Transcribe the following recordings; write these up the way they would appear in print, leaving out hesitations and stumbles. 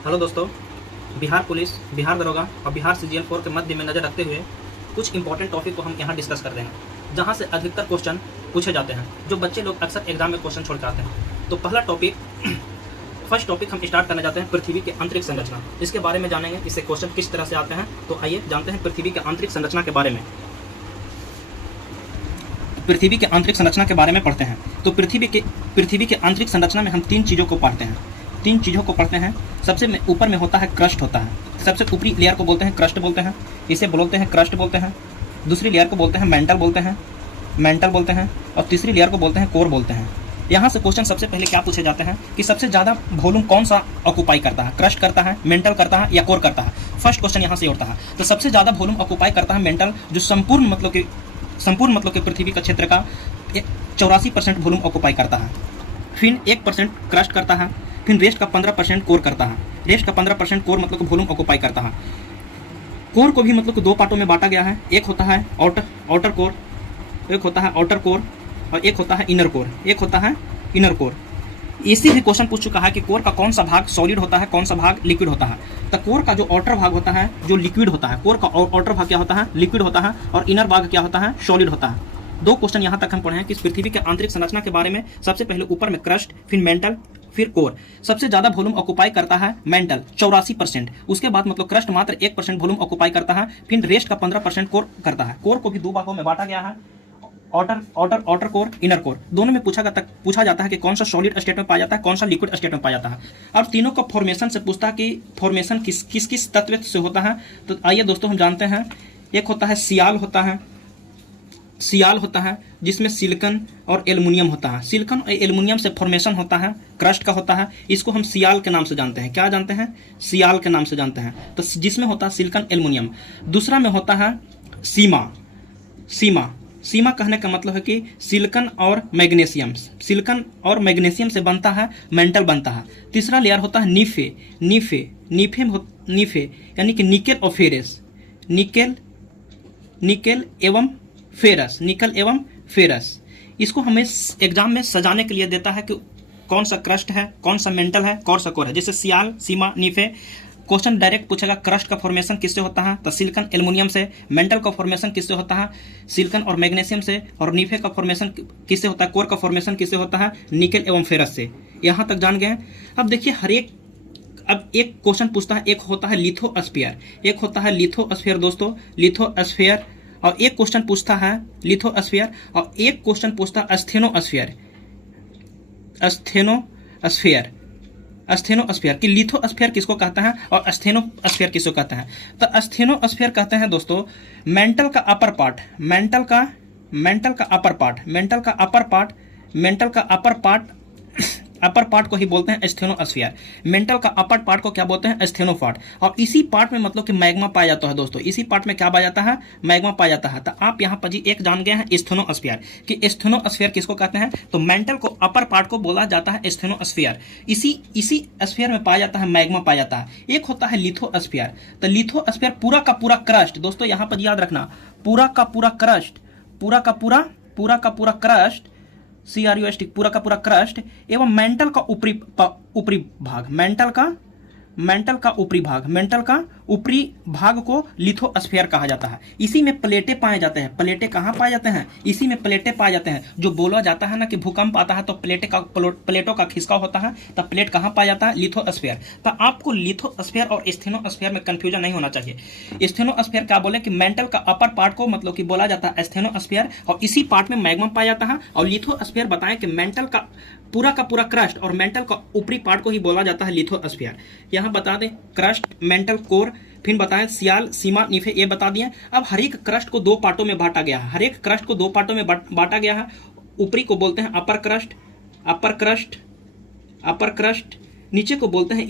Hello दोस्तों, Bihar police, Bihar दरोगा और बिहार सीजीएल 4 के मध्य में नज़र रखते हुए कुछ इंपॉर्टेंट टॉपिक को हम यहाँ डिस्कस कर देंगे, जहाँ से अधिकतर क्वेश्चन पूछे जाते हैं, जो बच्चे लोग अक्सर एग्जाम में क्वेश्चन छोड़ के आते हैं। तो पहला टॉपिक, फर्स्ट टॉपिक हम स्टार्ट करने जाते हैं पृथ्वी की आंतरिक संरचना। इसके बारे में जानेंगे, इससे क्वेश्चन किस तरह से आते हैं। तो आइए जानते हैं पृथ्वी की आंतरिक संरचना के बारे में। पृथ्वी के आंतरिक संरचना के बारे में पढ़ते हैं। तो पृथ्वी के आंतरिक संरचना में हम तीन चीज़ों को पढ़ते हैं। सबसे में ऊपर में होता है क्रस्ट होता है। सबसे ऊपरी लेयर को बोलते हैं क्रस्ट बोलते हैं, इसे बोलते हैं क्रस्ट बोलते हैं। दूसरी लेयर को बोलते हैं मेंटल बोलते हैं और तीसरी लेयर को बोलते हैं कोर बोलते हैं। यहाँ से क्वेश्चन सबसे पहले क्या पूछे जाते हैं कि सबसे ज़्यादा वॉल्यूम कौन सा ऑक्यूपाई करता है, क्रस्ट करता है, मेंटल करता है या कोर करता है। फर्स्ट क्वेश्चन यहाँ से उठता है। तो सबसे ज़्यादा वॉल्यूम ऑक्यूपाई करता है मेंटल, जो संपूर्ण मतलब कि पृथ्वी का क्षेत्र का 84% वॉल्यूम ऑक्यूपाई करता है। फिर 1% क्रस्ट करता है, फिर रेस्ट का 15% कोर करता है। रेस्ट का 15% कोर मतलब वॉल्यूम ऑक्यूपाई करता है। कोर को भी मतलब दो पार्टों में बांटा गया है। एक होता है आउटर कोर और एक होता है इनर कोर। इसी भी क्वेश्चन पूछ चुका है कि कोर का कौन सा भाग सॉलिड होता है, कौन सा भाग लिक्विड होता है। तो कोर का जो आउटर भाग होता है जो लिक्विड होता है, कोर का आउटर भाग क्या होता है, लिक्विड होता है, और इनर भाग क्या होता है, सॉलिड होता है। दो क्वेश्चन यहाँ तक हम पढ़े हैं कि पृथ्वी के आंतरिक संरचना के बारे में। सबसे पहले ऊपर में क्रस्ट, फिर मेंटल, फिर कोर। सबसे ज्यादा वॉल्यूम ऑक्यूपाई करता है मेंटल 84%। उसके बाद मतलब क्रस्ट मात्र 1% वॉल्यूम ऑक्यूपाई करता है। फिर रेस्ट का 15% कोर करता है। कोर को भी दो भागों में बांटा गया है, आउटर कोर, इनर कोर। दोनों में पूछा जाता है कि कौन सा सॉलिड स्टेट में पाया जाता है, कौन सा लिक्विड स्टेट में पाया जाता है। अब तीनों का फॉर्मेशन से पूछता है कि फॉर्मेशन किस तत्व से होता है। तो आइए दोस्तों हम जानते हैं। एक होता है सियाल होता है जिसमें सिलिकॉन और एल्युमिनियम होता है। सिलिकॉन और एल्युमिनियम से फॉर्मेशन होता है, क्रस्ट का होता है। इसको हम सियाल के नाम से जानते हैं। क्या जानते हैं? सियाल के नाम से जानते हैं। तो जिसमें होता है सिलिकॉन एल्युमिनियम। दूसरा में होता है सीमा कहने का मतलब है कि सिलिकॉन और मैग्नीशियम से बनता है, मेंटल बनता है। तीसरा लेयर होता है नीफे यानी कि निकेल और फेरस, निकेल एवं फेरस। इसको हमें एग्जाम में सजाने के लिए देता है कि कौन सा क्रस्ट है, कौन सा मेंटल है, कौन सा कोर है। जैसे सियाल, सीमा, नीफे। क्वेश्चन डायरेक्ट पूछेगा क्रस्ट का फॉर्मेशन किससे होता है, तो सिलिकॉन एल्युमिनियम से। मेंटल का फॉर्मेशन किससे होता है, सिलिकॉन और मैग्नीशियम से। और नीफे का फॉर्मेशन किससे होता है, कोर का फॉर्मेशन किससे होता है, निकेल एवं फेरस से। यहाँ तक जान गए। अब देखिए अब एक क्वेश्चन पूछता है, एक होता है लिथोस्फीयर दोस्तों, लिथोस्फीयर। और एक क्वेश्चन पूछता है लिथोस्फीयर और एक क्वेश्चन पूछता है अस्थेनोस्फीयर कि लिथोस्फीयर किसको कहता है और अस्थेनोस्फीयर किसको कहता है। तो अस्थेनोस्फीयर कहते हैं दोस्तों मेंटल का अपर पार्ट को ही बोलते हैं एस्थेनोस्फीयर। मेंटल का अपर पार्ट को क्या बोलते हैं, एस्थेनोपार्ट। और इसी पार्ट में मतलब कि मैग्मा पाया जाता है दोस्तों। इसी पार्ट में क्या पाया जाता है, मैग्मा पाया जाता है। तो आप यहाँ पर जी एक जान गए हैं एस्थेनोस्फीयर कि एस्थेनोस्फीयर किसको कहते हैं। तो मेंटल को अपर पार्ट को बोला जाता है एस्थेनोस्फीयर। इसी स्फीयर में पाया जाता है, मैग्मा पाया जाता है। एक होता है लिथोस्फीयर। तो लिथोस्फीयर पूरा का पूरा क्रस्ट दोस्तों, यहाँ पर याद रखना, पूरा का पूरा क्रस्ट CRUST पूरा का पूरा क्रस्ट एवं मेंटल का ऊपरी भाग को लिथोस्फीयर कहा जाता है। इसी में प्लेटें पाए जाते हैं। प्लेटें कहाँ पाए जाते हैं, इसी में प्लेटें पाए जाते हैं। जो बोला जाता है ना कि भूकंप आता है तो प्लेटों का खिसकाव होता है, तब प्लेट कहाँ पाया जाता है, लिथोस्फीयर। तो आपको लिथोस्फीयर और एस्थेनोस्फीयर में कंफ्यूजन नहीं होना चाहिए। एस्थेनोस्फीयर क्या बोले कि मेंटल का अपर पार्ट को मतलब कि बोला जाता है एस्थेनोस्फीयर और इसी पार्ट में मैग्मा पाया जाता है। और लिथोस्फीयर बताएं कि मेंटल का पूरा क्रस्ट और मेंटल का ऊपरी पार्ट को ही बोला जाता है लिथोस्फीयर। यहाँ बता दें क्रस्ट, मेंटल, कोर। फिर बताएं सियाल, सीमा, नीफे, ये बता दिए। अब हर एक क्रस्ट को दो पार्टों में बांटा गया है। ऊपरी को बोलते हैं अपर क्रस्ट, नीचे को बोलते हैं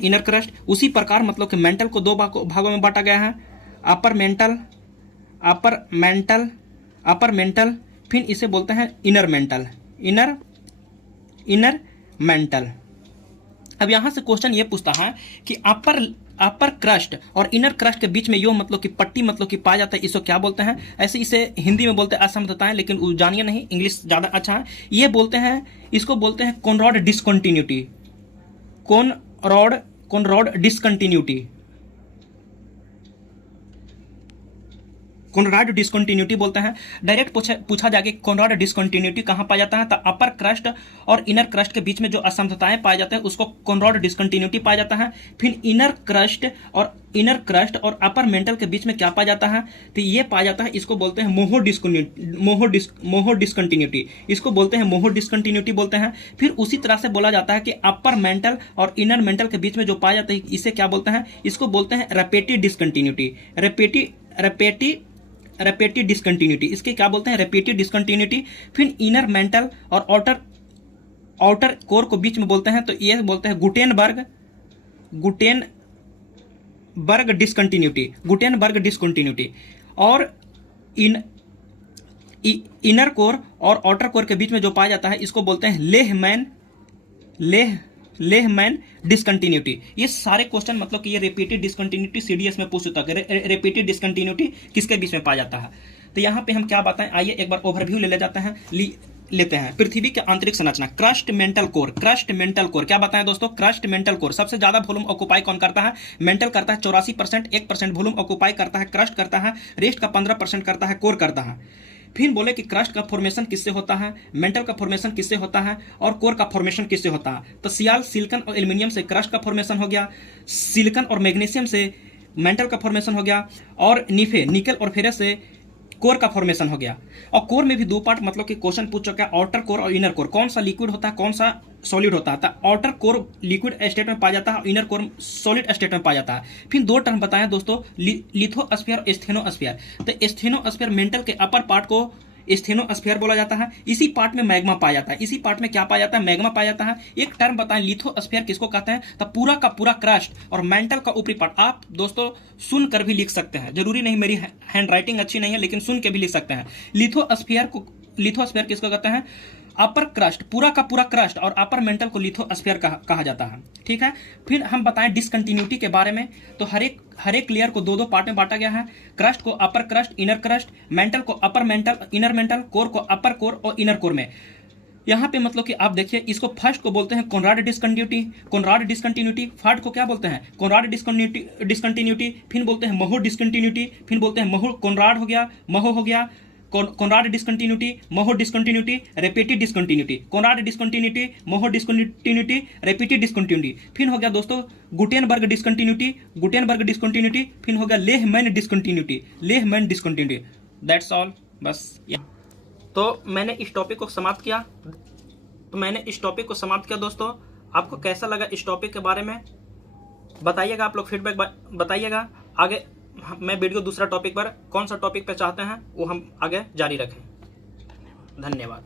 इनर क्रस्ट। उसी प्रकार मतलब कि मेंटल को दो भागों में बांटा गया है, अपर मेंटल, फिर इसे बोलते हैं इनर मेंटल। अब यहाँ से क्वेश्चन ये पूछता है कि अपर क्रस्ट और इनर क्रस्ट के बीच में यो मतलब कि पट्टी मतलब कि पाया जाता है, इसको क्या बोलते हैं? ऐसे इसे हिंदी में बोलते हैं, असमर्थता है, लेकिन जानिए नहीं, इंग्लिश ज़्यादा अच्छा है। ये बोलते हैं, इसको बोलते हैं Conrad discontinuity. Conrad discontinuity, Conrad discontinuity बोलते हैं। डायरेक्ट पूछा जाए कि कॉनरॉड डिसकंटिन्यूटी कहाँ पाया जाता है, तो अपर क्रस्ट और इनर क्रस्ट के बीच में जो असमर्थताएं पाए जाते हैं उसको कॉनरॉड डिसकंटिन्यूटी पाया जाता है। फिर इनर क्रस्ट और अपर मेंटल के बीच में क्या पाया जाता है, तो ये पाया जाता है, इसको बोलते हैं मोहो डिसकंटिन्यूटी, इसको बोलते हैं मोहो डिसकंटिन्यूटी बोलते हैं। फिर उसी तरह से बोला जाता है कि अपर मेंटल और इनर मेंटल के बीच में जो पाया जाता है इसे क्या बोलते हैं, इसको बोलते हैं रेपेटिव डिसकंटिन्यूटी। रेपेटिव डिसकंटिन्यूटी, इसके क्या बोलते हैं? रेपेटिव डिसकंटिन्यूटी। फिर इनर मेंटल और आउटर कोर को बीच में बोलते हैं, तो ये बोलते हैं गुटेनबर्ग डिसकंटिन्यूटी। और इनर कोर और आउटर कोर के बीच में जो पाया जाता है इसको बोलते हैं लेहमैन डिसकंटिन्यूटी। ये सारे क्वेश्चन मतलब कि ये रिपीटेड डिसकंटिन्यूटी सीडीएस में पूछ सकता है, रिपीटेड डिसकंटिन्यूटी किसके बीच में पाया जाता है। तो यहाँ पे हम क्या बताएं, आइए एक बार ओवरव्यू लेते हैं। पृथ्वी के आंतरिक संरचना, क्रस्ट मेंटल कोर क्या बताएं दोस्तों? क्रस्ट मेंटल कोर सबसे ज्यादा वॉल्यूम ऑक्युपाई कौन करता है? मेंटल करता है 84%, 1% वॉल्यूम ऑक्युपाई करता है क्रस्ट करता है, रेस्ट का 15% करता है कोर करता है। फिर बोले कि क्रस्ट का फॉर्मेशन किससे होता है, मेंटल का फॉर्मेशन किससे होता है और कोर का फॉर्मेशन किससे होता है। तो सिलिकॉन और एल्यूमिनियम से क्रस्ट का फॉर्मेशन हो गया, सिलिकॉन और मैग्नीशियम से मेंटल का फॉर्मेशन हो गया, और निकल और फेरस से कोर का फॉर्मेशन हो गया। और कोर में भी दो पार्ट मतलब कि क्वेश्चन पूछ चुका है, आउटर कोर और इनर कोर, कौन सा लिक्विड होता है कौन सा सॉलिड होता है। आउटर कोर लिक्विड स्टेट में पाया जाता है और इनर कोर सॉलिड स्टेट में पाया जाता है। फिर दो टर्म बताएं दोस्तों, लिथोस्फीयर और स्टेनोस्फीयर। तो स्टेनोस्फीयर मेंटल के अपर पार्ट को स्टेनोस्फीयर बोला जाता है। इसी पार्ट में मैग्मा पाया जाता है, इसी पार्ट में क्या पाया जाता है? मैग्मा पाया जाता है। एक टर्म बताएं, लिथोस्फीयर किसको कहते हैं? तो पूरा का पूरा क्रस्ट और मेंटल का ऊपरी पार्ट। आप दोस्तों सुनकर भी लिख सकते हैं, जरूरी नहीं, मेरी हैंडराइटिंग अच्छी नहीं है, लेकिन सुन के भी लिख सकते हैं। लिथोस्फीयर किसको कहते हैं? अपर क्रस्ट, पूरा का पूरा क्रस्ट और अपर मेंटल को लिथोस्फीयर कहा जाता है। ठीक है। फिर हम बताएं डिसकंटिन्यूटी के बारे में, तो हर एक लेयर को दो पार्ट में बांटा गया है। क्रस्ट को अपर क्रस्ट, इनर क्रस्ट, मेंटल को upper mantle, inner mental, core को अपर कोर और इनर कोर में। यहाँ पे मतलब कि आप देखिए, इसको फर्स्ट को बोलते हैं कॉनरॉड डिसकंटिन्यूटी। फर्स्ट को क्या बोलते हैं? Conrad discontinuity. फिर बोलते हैं मोहो डिसकंटिन्यूटी। फिर बोलते हैं मोहो, कॉनरॉड हो गया, मोहो हो गया, Conrad discontinuity, Moho discontinuity, Repetti discontinuity, Conrad discontinuity, Moho discontinuity, Repetti discontinuity. फिर हो गया दोस्तों गुटेनबर्ग डिसकंटिन्यूटी। फिर हो गया लेहमैन डिसकंटिन्यूटी। दैट्स ऑल, बस। तो मैंने इस टॉपिक को समाप्त किया। दोस्तों आपको कैसा लगा इस टॉपिक के बारे में बताइएगा, आप लोग फीडबैक बताइएगा। आगे मैं वीडियो दूसरा टॉपिक पर, कौन सा टॉपिक पे चाहते हैं वो हम आगे जारी रखें। धन्यवाद।